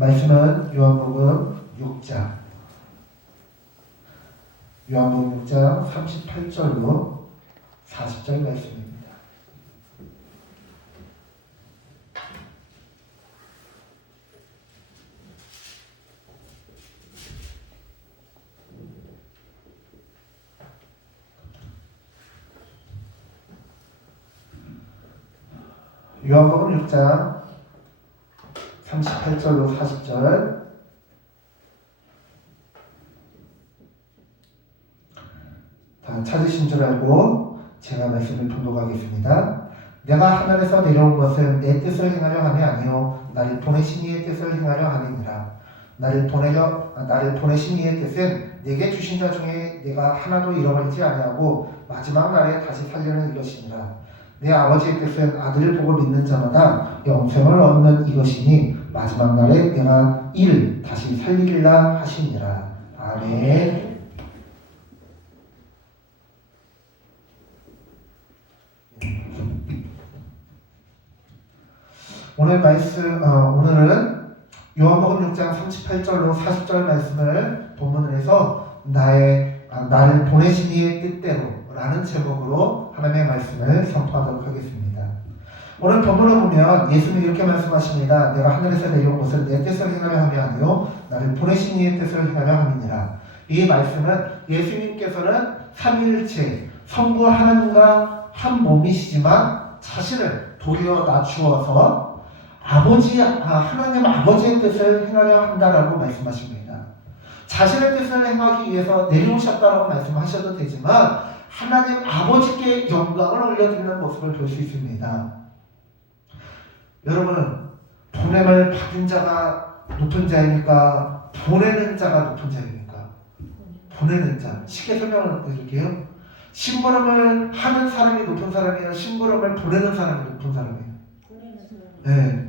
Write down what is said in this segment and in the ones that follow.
말씀은 요한복음 6장 38절로 40절 말씀입니다. 요한복음 6장 38절로 40절. 다 찾으신 줄 알고 제가 말씀을 봉독하겠습니다. 내가 하늘에서 내려온 것은 내 뜻을 행하려 함이 아니요 나를 보내신 이의 뜻을 행하려 함이니라. 나를 보내신 이의 뜻은 내게 주신 자 중에 내가 하나도 잃어버리지 아니하고 마지막 날에 다시 살려는 이것이니라. 내 아버지의 뜻은 아들을 보고 믿는 자마다 영생을 얻는 이것이니 마지막 날에 내가 이를 다시 살리리라 하시니라. 아멘. 오늘은 요한복음 6장 38절로 40절 말씀을 본문을 해서 나를 보내신 이의 뜻대로 라는 제목으로 하나님의 말씀을 선포하도록 하겠습니다. 오늘 본문을 보면 예수님이 이렇게 말씀하십니다. 내가 하늘에서 내려온 것은 내 뜻을 행하려 함이 아니요 나를 보내신 이의 뜻을 행하려 함이니라. 이 말씀은 예수님께서는 삼위일체 성부 하나님과 한 몸이시지만 자신을 도리어 낮추어서 하나님 아버지의 뜻을 행하려 한다라고 말씀하십니다. 자신의 뜻을 행하기 위해서 내려오셨다라고 말씀하셔도 되지만 하나님 아버지께 영광을 올려드리는 모습을 볼 수 있습니다. 여러분은 보냄을 받은 자가 높은 자입니까? 보내는 자가 높은 자입니까? 보내는 자. 쉽게 설명을 드릴게요. 심부름을 하는 사람이 높은 사람이에요? 심부름을 보내는 사람이 높은 사람이에요? 네.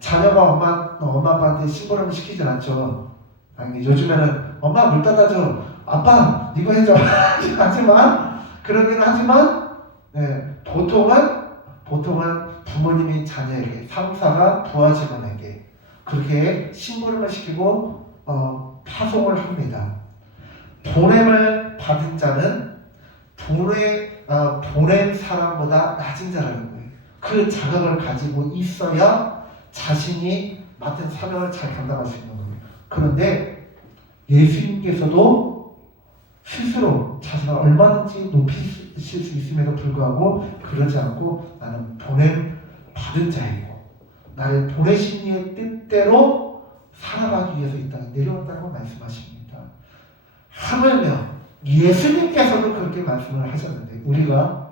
자녀가 엄마 아빠한테 심부름을 시키진 않죠. 아니, 요즘에는 엄마 물 따다 줘, 아빠 이거 해줘 하지만 네, 보통은 부모님이 자녀에게, 상사가 부하직원에게 그렇게 심부름을 시키고 파송을 합니다. 보냄을 받은 자는 보낸 사람보다 낮은 자라는 거예요. 그 자격을 가지고 있어야 자신이 맡은 사명을 잘 감당할 수 있는 거예요. 그런데 예수님께서도 스스로 자신을 얼마든지 높이실 수 있음에도 불구하고 그러지 않고 나는 보냄 받은 자이고 나를 보내신 이의 뜻대로 살아가기 위해서 이 땅에 내려왔다고 말씀하십니다. 하물며 예수님께서도 그렇게 말씀을 하셨는데 우리가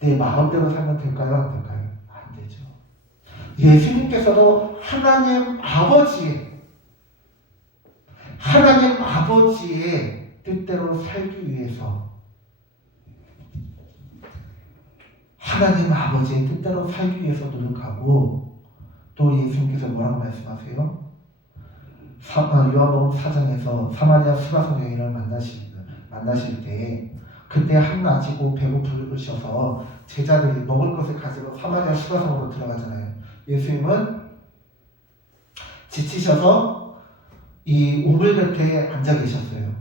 내 마음대로 살면 될까요? 안 될까요? 안 되죠. 예수님께서도 하나님 아버지의 뜻대로 살기 위해서 노력하고 또 예수님께서 뭐라고 말씀하세요? 요한복음 4장에서 사마리아 수가성 여인을 만나실 때 그때 한낮이고 배고프셔서 제자들이 먹을 것을 가지고 사마리아 수가성으로 들어가잖아요. 예수님은 지치셔서 이 우물 곁에 앉아 계셨어요.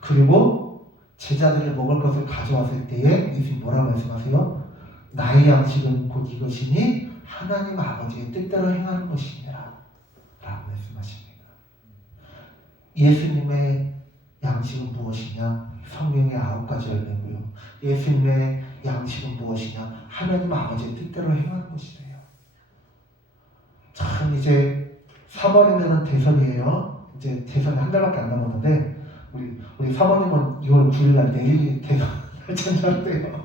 그리고 제자들이 먹을 것을 가져왔을 때에 예수님 뭐라고 말씀하세요? 나의 양식은 곧 이것이니 하나님 아버지의 뜻대로 행하는 것이니라 라고 말씀하십니다. 예수님의 양식은 무엇이냐? 성경의 9가지 열매고요. 예수님의 양식은 무엇이냐? 하나님 아버지의 뜻대로 행하는 것이래요. 참 이제 3월이면 대선이에요. 이제 대선이 한 달밖에 안 남았는데 우리 사모님은 2월 9일 날 내일이 대선 결정한대요.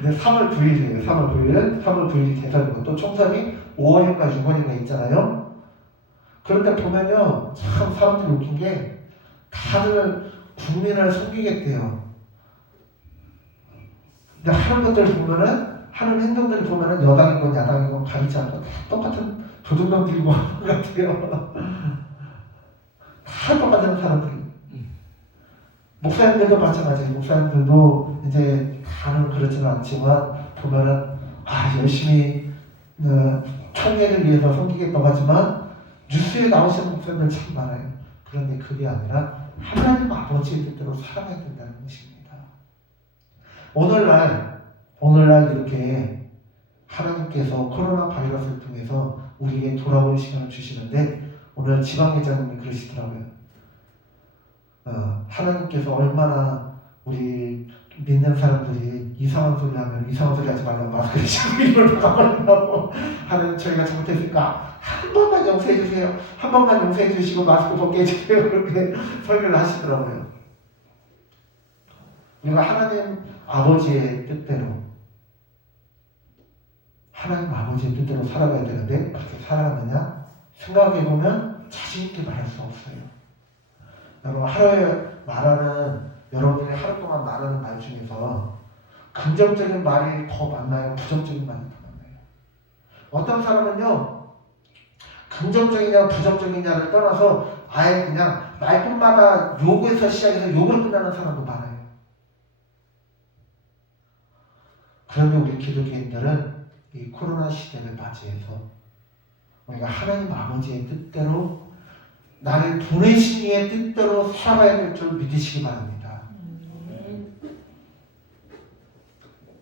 근데 3월 9일이에요. 3월 9일이 대선이고 또 총선이 5월인가 6월인가 있잖아요. 그런데 보면요, 참 사람들이 웃긴 게 다들 국민을 섬기겠대요. 근데 하는 행동들 보면은 여당이건 야당이건 가리지 않고 다 똑같은 도둑놈 들고 하는 것 같아요. 다 똑같은 사람들이. 목사님들도 마찬가지예요. 목사님들도 이제 다는 그렇지는 않지만 보면은 열심히 총회를 위해서 섬기겠다고 하지만 뉴스에 나오시는 목사님들 참 많아요. 그런데 그게 아니라 하나님 아버지의 뜻대로 살아가야 된다는 것입니다. 오늘날 이렇게 하나님께서 코로나 바이러스를 통해서 우리에게 돌아볼 시간을 주시는데 오늘 지방회장님이 그러시더라고요. 하나님께서 얼마나 우리 믿는 사람들이 이상한 소리 하면 이상한 소리 하지 말라고 마스크를 쓰고 이걸 나가버린다고 하는 저희가 잘못했으니까 한 번만 용서해 주세요. 한 번만 용서해 주시고 마스크 벗게 해주세요. 그렇게 설교를 하시더라고요. 우리가 하나님 아버지의 뜻대로 살아가야 되는데 그렇게 살아가느냐? 생각해보면 자신있게 말할 수 없어요. 여러분 여러분들이 하루 동안 말하는 말 중에서 긍정적인 말이 더 많나요? 부정적인 말이 더 많나요? 어떤 사람은요, 긍정적이냐 부정적이냐를 떠나서 아예 그냥 말끝마다 욕에서 시작해서 욕으로 끝나는 사람도 많아요. 그런데 우리 기독교인들은 이 코로나 시대를 맞이해서 우리가 하나님 아버지의 뜻대로 나를 보내신 이의 뜻대로 살아가야 될 줄 믿으시기 바랍니다.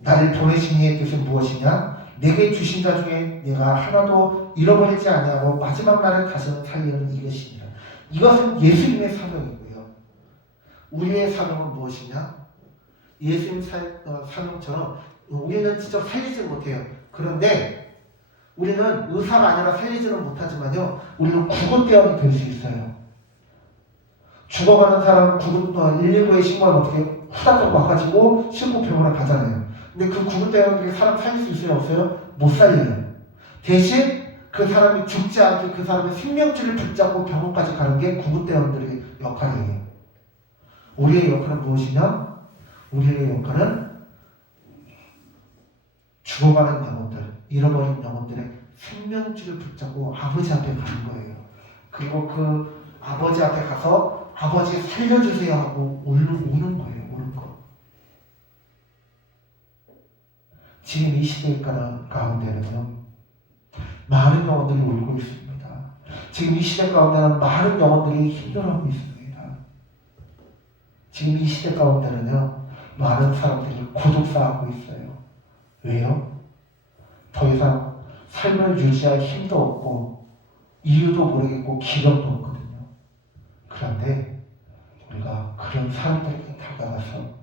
나를 보내신 이의 뜻은 무엇이냐? 내게 주신 자 중에 내가 하나도 잃어버리지 아니하고 마지막 날에 다시는 살리는 이것이니라. 이것은 예수님의 사명이고요. 우리의 사명은 무엇이냐? 예수님 사명처럼 우리는 직접 살리지 못해요. 그런데 우리는 의사가 아니라 살리지는 못하지만요, 우리는 구급대원이 될 수 있어요. 죽어가는 사람 119에 신고하면 어떻게 후다닥 와가지고 신고병원에 가잖아요. 근데 그 구급대원들이 사람 살릴 수 있어요? 없어요? 못 살려요. 대신 그 사람이 죽지 않게 그 사람의 생명줄을 붙잡고 병원까지 가는 게 구급대원들의 역할이에요. 우리의 역할은 무엇이냐? 우리의 역할은 죽어가는 영혼들, 잃어버린 영혼들의 생명줄을 붙잡고 아버지 앞에 가는 거예요. 그리고 그 아버지 앞에 가서 아버지 살려주세요 하고 우는 거예요. 우는 거. 지금 이 시대 가운데는요, 많은 영혼들이 울고 있습니다. 지금 이 시대 가운데는 많은 영혼들이 힘들어하고 있습니다. 지금 이 시대 가운데는요, 많은 사람들이 고독사하고 있어요. 왜요? 더 이상 삶을 유지할 힘도 없고 이유도 모르겠고 기력도 없거든요. 그런데 우리가 그런 사람들에게 다가가서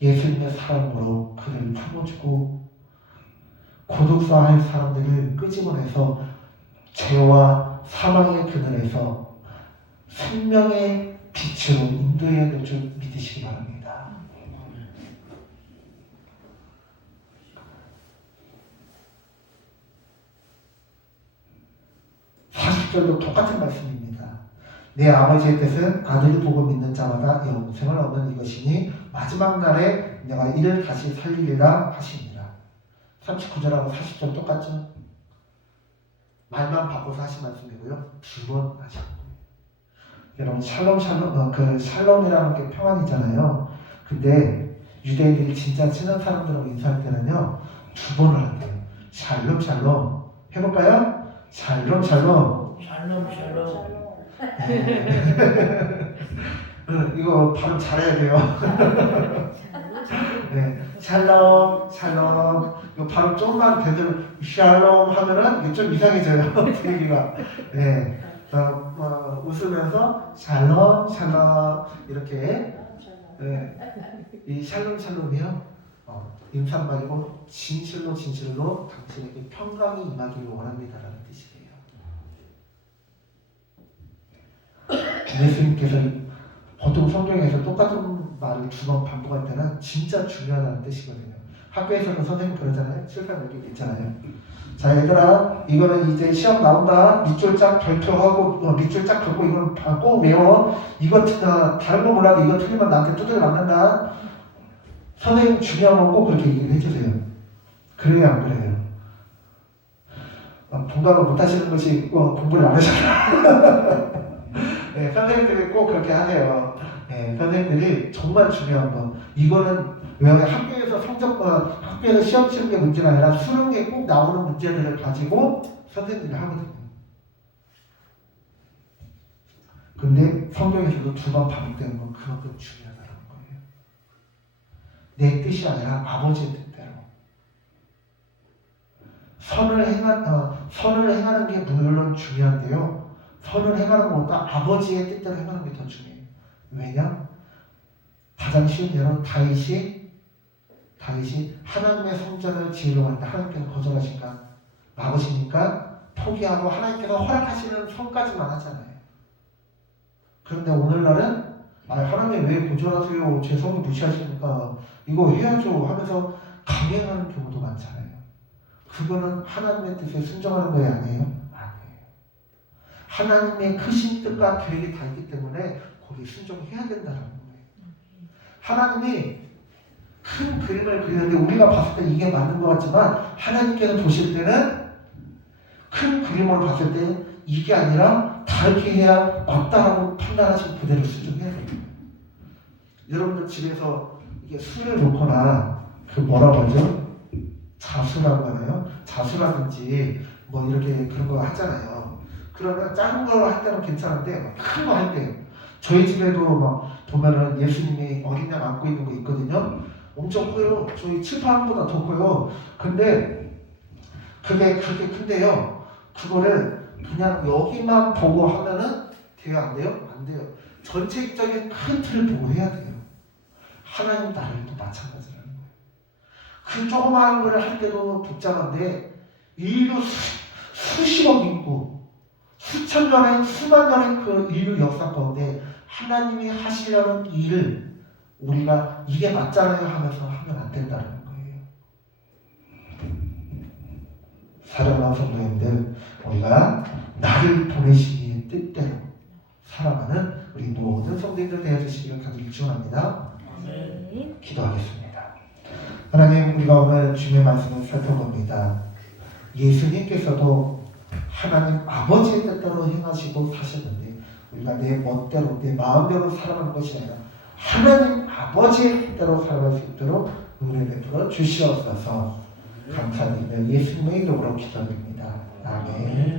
예수님의 사랑으로 그들을 품어주고 고독사할 사람들을 끄집어내서 죄와 사망의 그늘에서 생명의 빛으로 인도해야 될 줄 믿으시기 바랍니다. 40절도 똑같은 말씀입니다. 내 아버지의 뜻은 아들을 보고 믿는 자마다 영생을 얻는 이것이니 마지막 날에 내가 이를 다시 살리리라 하시니라. 39절하고 40절 똑같죠? 말만 바꿔서 하신 말씀이고요. 두 번 하신 거예요. 여러분 샬롬이라는 게 평안이잖아요. 근데 유대인들이 진짜 친한 사람들하고 인사할 때는요, 두 번을 한대요. 샬롬 해볼까요? 샬롬. 이거 발음 잘해야 돼요. 네, 샬롬. 이거 발음 조금만 제대로 샬롬 하면은 이게 좀 이상해져요. 분위기가. 네, 웃으면서 샬롬 이렇게. 네, 이 샬롬이요. 임산말이고 진실로 당신에게 평강이 임하기를 원합니다라는 뜻이에요. 예수님께서 보통 성경에서 똑같은 말을 두 번 반복할 때는 진짜 중요하다는 뜻이거든요. 학교에서도 선생님 그러잖아요. 칠판 여기 있잖아요. 자, 얘들아, 이거는 이제 시험 나온다. 밑줄 쫙 발표하고 밑줄 쫙 긋고 이건 꼭 외워. 이거 다른 거 몰라도 이거 틀리면 나한테 두드려 맞는다. 선생님 중요한 건 꼭 그렇게 얘기를 해주세요. 그래요, 안 그래요? 공감을 못 하시는 것이 공부를 안 하셨나? 네, 선생님들이 꼭 그렇게 하세요. 예, 선생님들이 정말 중요한 거. 이거는 왜 학교에서 학교에서 시험 치는 게 문제가 아니라 수능에 꼭 나오는 문제들을 가지고 선생님들이 하거든요. 근데 성경에서도 두 번 반복되는 건 그만큼 중요하다는 거예요. 내 뜻이 아니라 아버지의 뜻대로. 선을 행하는 게 물론 중요한데요. 선을 행하는 것보다 아버지의 뜻대로 행하는 게 더 중요해요. 왜냐? 가장 쉬운 예로 다윗이 하나님의 성전을 지으려고 하는데 하나님께서 거절하시니까 막으시니까 포기하고 하나님께서 허락하시는 성까지만 하잖아요. 그런데 오늘날은 하나님 왜 거절하세요? 제 성을 무시하시니까 이거 해야죠 하면서 강행하는 경우도 많잖아요. 그거는 하나님의 뜻에 순종하는 거예요? 아니에요? 아니에요. 하나님의 크신 뜻과 계획이 다 있기 때문에 거기에 순종해야 된다는 거예요. 하나님이 큰 그림을 그리는데 우리가 봤을 때 이게 맞는 것 같지만 하나님께서 보실 때는 큰 그림으로 봤을 때 이게 아니라 다르게 해야 맞다라고 판단하시고 그대로 순종해야 됩니다. 여러분들 집에서 이게 술을 놓거나 그 뭐라고 하죠? 자수라고 하나요? 자수라든지 뭐 이렇게 그런 거 하잖아요. 그러면 작은 거 할 때는 괜찮은데 큰 거 할 때 저희 집에도 막 보면은 예수님이 어린 양 안고 있는 거 있거든요. 엄청 커요. 저희 칠판보다 더 커요. 근데 그게 그렇게 큰데요. 그거를 그냥 여기만 보고 하면은 돼요? 안 돼요? 안 돼요. 전체적인 큰 틀을 보고 해야 돼요. 하나님 나라도 마찬가지라는 거예요. 그 조그마한 거를 할 때도 복잡한데 인류 수십억 인구 수천 년의 수만 년의 그 인류 역사 가운데 하나님이 하시려는 일을 우리가 이게 맞잖아요 하면서 하면 안 된다는 거예요. 사랑하는 성도님들, 우리가 나를 보내신 이의 뜻대로 살아가는 우리 모든 성도님들 되어주시기를 간절히 축원합니다. 기도하겠습니다. 하나님, 우리가 오늘 주님의 말씀을 살펴봅니다. 예수님께서도 하나님 아버지의 뜻대로 행하시고 사셨는데 우리가 내 멋대로 내 마음대로 살아가는 것이 아니라 하나님 아버지의 뜻대로 살아갈 수 있도록 은혜 베풀어 주시옵소서. 감사드리며 예수님의 이름으로 기도드립니다. 아멘.